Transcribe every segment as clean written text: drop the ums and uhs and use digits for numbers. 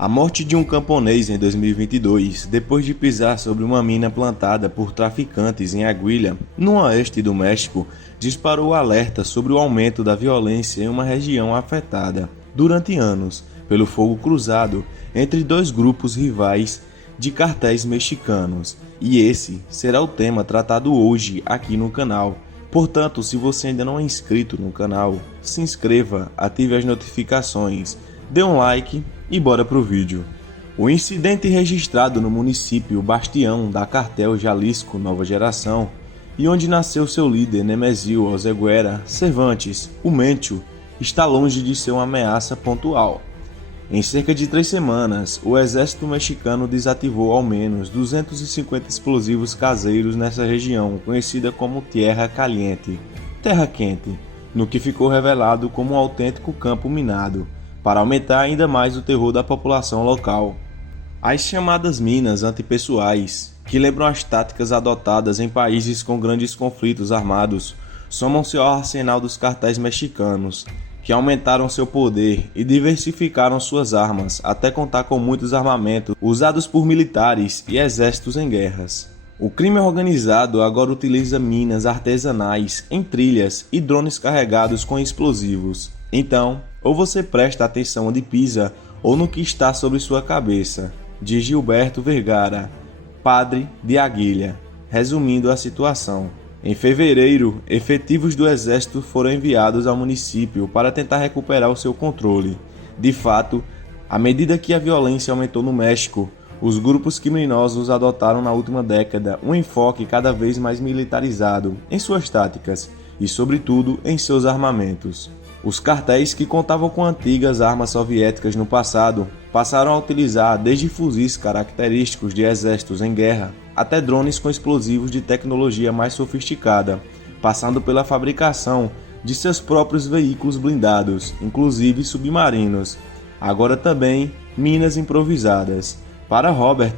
A morte de um camponês em 2022, depois de pisar sobre uma mina plantada por traficantes em Aguilha, no oeste do México, disparou alerta sobre o aumento da violência em uma região afetada, durante anos, pelo fogo cruzado entre dois grupos rivais de cartéis mexicanos. E esse será o tema tratado hoje aqui no canal. Portanto, se você ainda não é inscrito no canal, se inscreva, ative as notificações, dê um like e bora pro vídeo. O incidente registrado no município Bastião da Cartel Jalisco Nova Geração, e onde nasceu seu líder Nemesio Oseguera Cervantes, o Mencho, está longe de ser uma ameaça pontual. Em cerca de 3 semanas, o exército mexicano desativou ao menos 250 explosivos caseiros nessa região conhecida como Tierra Caliente, Terra Quente, no que ficou revelado como um autêntico campo minado, para aumentar ainda mais o terror da população local. As chamadas minas antipessoais, que lembram as táticas adotadas em países com grandes conflitos armados, somam-se ao arsenal dos cartéis mexicanos, que aumentaram seu poder e diversificaram suas armas até contar com muitos armamentos usados por militares e exércitos em guerras. O crime organizado agora utiliza minas artesanais em trilhas e drones carregados com explosivos. Então, ou você presta atenção onde pisa ou no que está sobre sua cabeça, diz Gilberto Vergara, padre de Aguilha, resumindo a situação. Em fevereiro, efetivos do exército foram enviados ao município para tentar recuperar o seu controle. De fato, à medida que a violência aumentou no México, os grupos criminosos adotaram na última década um enfoque cada vez mais militarizado em suas táticas e, sobretudo, em seus armamentos. Os cartéis, que contavam com antigas armas soviéticas no passado, passaram a utilizar desde fuzis característicos de exércitos em guerra até drones com explosivos de tecnologia mais sofisticada, passando pela fabricação de seus próprios veículos blindados, inclusive submarinos. Agora também minas improvisadas. Para Robert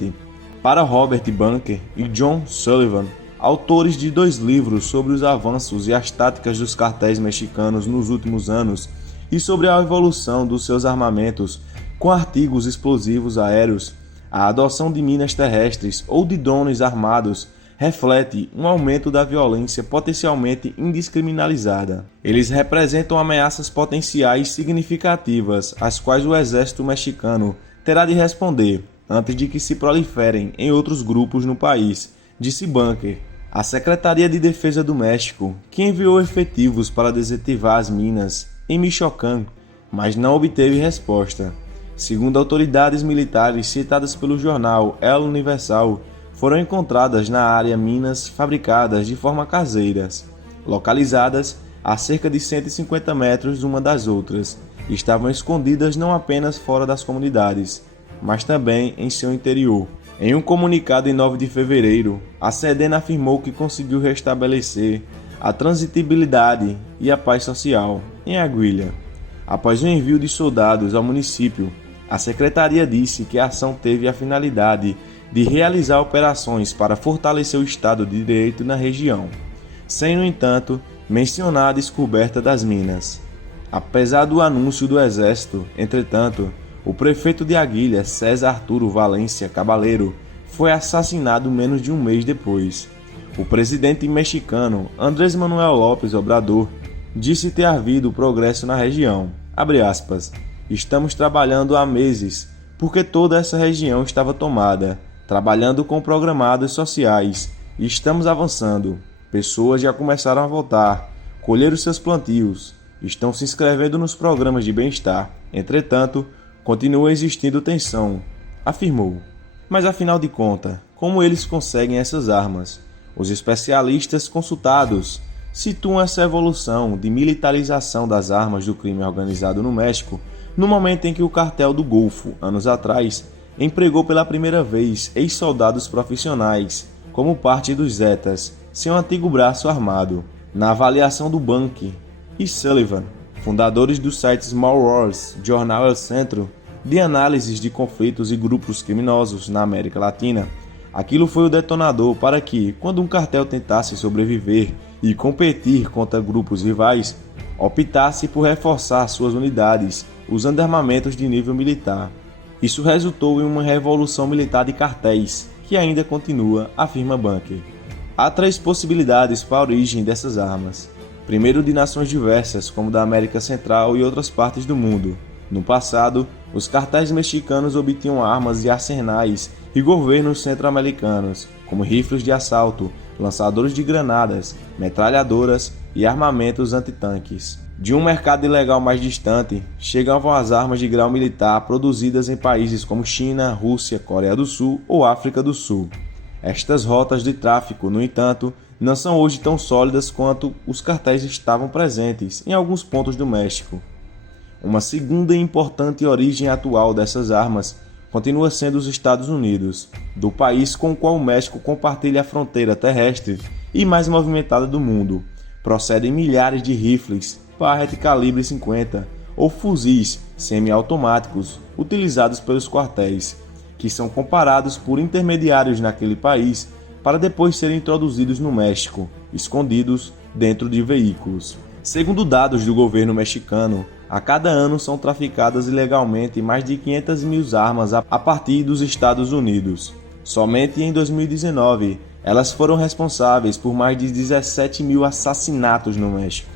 Bunker e John Sullivan, autores de 2 livros sobre os avanços e as táticas dos cartéis mexicanos nos últimos anos e sobre a evolução dos seus armamentos com artigos explosivos aéreos, a adoção de minas terrestres ou de drones armados reflete um aumento da violência potencialmente indiscriminalizada. Eles representam ameaças potenciais significativas às quais o exército mexicano terá de responder antes de que se proliferem em outros grupos no país, disse Bunker. A Secretaria de Defesa do México, que enviou efetivos para desativar as minas em Michoacán, mas não obteve resposta. Segundo autoridades militares citadas pelo jornal El Universal, foram encontradas na área minas fabricadas de forma caseira, localizadas a cerca de 150 metros uma das outras. Estavam escondidas não apenas fora das comunidades, mas também em seu interior. Em um comunicado em 9 de fevereiro, a SEDENA afirmou que conseguiu restabelecer a transitibilidade e a paz social em Aguilha. Após o envio de soldados ao município, a secretaria disse que a ação teve a finalidade de realizar operações para fortalecer o Estado de Direito na região, sem, no entanto, mencionar a descoberta das minas. Apesar do anúncio do Exército, entretanto, o prefeito de Aguilha, César Arturo Valencia Caballero, foi assassinado menos de um mês depois. O presidente mexicano, Andrés Manuel López Obrador, disse ter havido progresso na região. Abre aspas. Estamos trabalhando há meses, porque toda essa região estava tomada, trabalhando com programados sociais, e estamos avançando. Pessoas já começaram a voltar, colher os seus plantios, estão se inscrevendo nos programas de bem-estar. Entretanto, continua existindo tensão, afirmou. Mas afinal de contas, como eles conseguem essas armas? Os especialistas consultados situam essa evolução de militarização das armas do crime organizado no México no momento em que o Cartel do Golfo, anos atrás, empregou pela primeira vez ex-soldados profissionais como parte dos Zetas, seu antigo braço armado. Na avaliação do Bunker e Sullivan, fundadores do site Small Wars, jornal El Centro, de análises de conflitos e grupos criminosos na América Latina, aquilo foi o detonador para que, quando um cartel tentasse sobreviver e competir contra grupos rivais, optasse por reforçar suas unidades usando armamentos de nível militar. Isso resultou em uma revolução militar de cartéis, que ainda continua, afirma Bunker. Há 3 possibilidades para a origem dessas armas. Primeiro, de nações diversas, como da América Central e outras partes do mundo. No passado, os cartéis mexicanos obtinham armas e arsenais e governos centro-americanos, como rifles de assalto, lançadores de granadas, metralhadoras e armamentos antitanques. De um mercado ilegal mais distante, chegavam as armas de grau militar produzidas em países como China, Rússia, Coreia do Sul ou África do Sul. Estas rotas de tráfico, no entanto, não são hoje tão sólidas quanto os cartéis estavam presentes em alguns pontos do México. Uma segunda e importante origem atual dessas armas continua sendo os Estados Unidos, do país com o qual o México compartilha a fronteira terrestre e mais movimentada do mundo. Procedem milhares de rifles Barrett calibre 50 ou fuzis semiautomáticos utilizados pelos quartéis, que são comparados por intermediários naquele país para depois serem introduzidos no México, escondidos dentro de veículos. Segundo dados do governo mexicano, a cada ano são traficadas ilegalmente mais de 500 mil armas a partir dos Estados Unidos. Somente em 2019, elas foram responsáveis por mais de 17 mil assassinatos no México.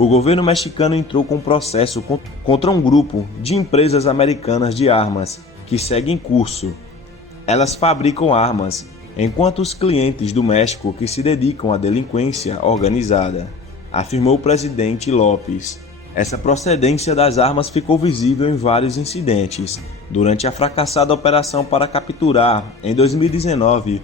O governo mexicano entrou com um processo contra um grupo de empresas americanas de armas que segue em curso. Elas fabricam armas, enquanto os clientes do México que se dedicam à delinquência organizada, afirmou o presidente López. Essa procedência das armas ficou visível em vários incidentes. Durante a fracassada operação para capturar, em 2019,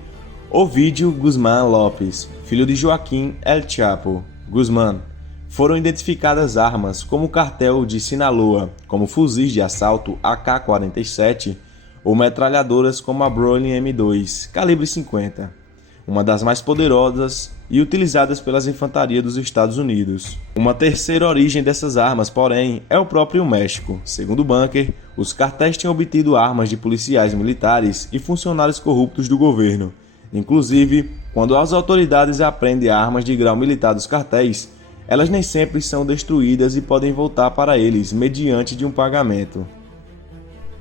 Ovidio Guzmán López, filho de Joaquim El Chapo Guzmán, foram identificadas armas como o cartel de Sinaloa, como fuzis de assalto AK-47 ou metralhadoras como a Browning M2, calibre 50, uma das mais poderosas e utilizadas pelas infantarias dos Estados Unidos. Uma terceira origem dessas armas, porém, é o próprio México. Segundo Bunker, os cartéis tinham obtido armas de policiais militares e funcionários corruptos do governo. Inclusive, quando as autoridades apreendem armas de grau militar dos cartéis, elas nem sempre são destruídas e podem voltar para eles mediante de um pagamento.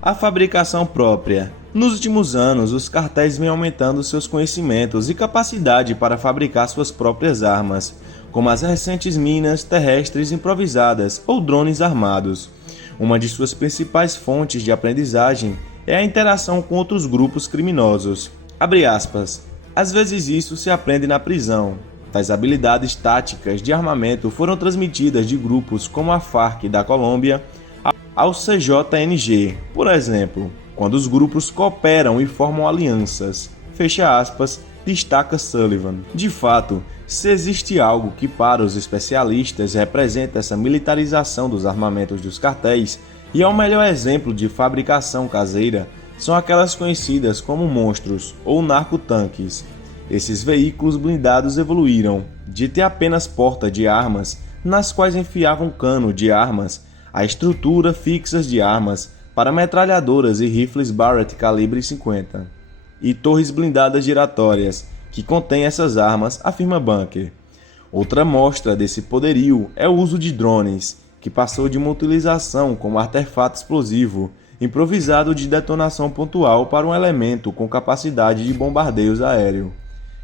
A fabricação própria. Nos últimos anos, os cartéis vêm aumentando seus conhecimentos e capacidade para fabricar suas próprias armas, como as recentes minas terrestres improvisadas ou drones armados. Uma de suas principais fontes de aprendizagem é a interação com outros grupos criminosos. Abre aspas. Às vezes isso se aprende na prisão. Tais habilidades táticas de armamento foram transmitidas de grupos como a FARC da Colômbia ao CJNG, por exemplo, quando os grupos cooperam e formam alianças. Fecha aspas, destaca Sullivan. De fato, se existe algo que para os especialistas representa essa militarização dos armamentos dos cartéis e é o melhor exemplo de fabricação caseira, são aquelas conhecidas como monstros ou narcotanques. Esses veículos blindados evoluíram de ter apenas porta de armas, nas quais enfiavam cano de armas, a estrutura fixas de armas para metralhadoras e rifles Barrett calibre 50, e torres blindadas giratórias, que contêm essas armas, afirma Bunker. Outra mostra desse poderio é o uso de drones, que passou de uma utilização como artefato explosivo, improvisado de detonação pontual para um elemento com capacidade de bombardeios aéreo.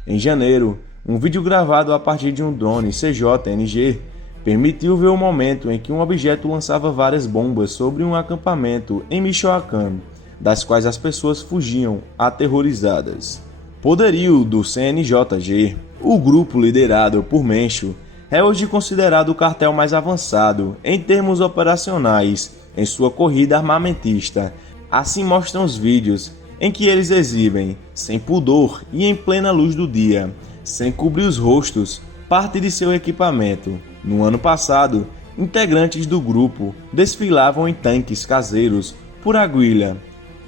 Em janeiro, um vídeo gravado a partir de um drone CJNG permitiu ver o momento em que um objeto lançava várias bombas sobre um acampamento em Michoacán, das quais as pessoas fugiam aterrorizadas. Poderio do CNJG, o grupo liderado por Mencho, é hoje considerado o cartel mais avançado em termos operacionais em sua corrida armamentista. Assim mostram os vídeos em que eles exibem, sem pudor e em plena luz do dia, sem cobrir os rostos, parte de seu equipamento. No ano passado, integrantes do grupo desfilavam em tanques caseiros por Aguilha,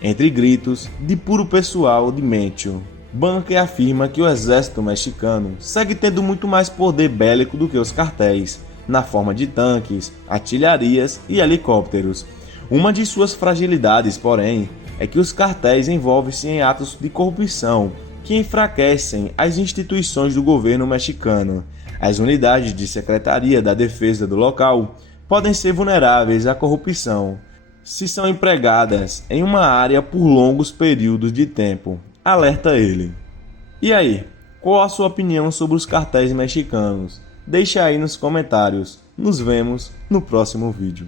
entre gritos de puro pessoal de Mencho. Bunker afirma que o exército mexicano segue tendo muito mais poder bélico do que os cartéis, na forma de tanques, artilharias e helicópteros. Uma de suas fragilidades, porém, é que os cartéis envolvem-se em atos de corrupção que enfraquecem as instituições do governo mexicano. As unidades de secretaria da defesa do local podem ser vulneráveis à corrupção. se são empregadas em uma área por longos períodos de tempo. Alerta ele. E aí, qual a sua opinião sobre os cartéis mexicanos? Deixe aí nos comentários. Nos vemos no próximo vídeo.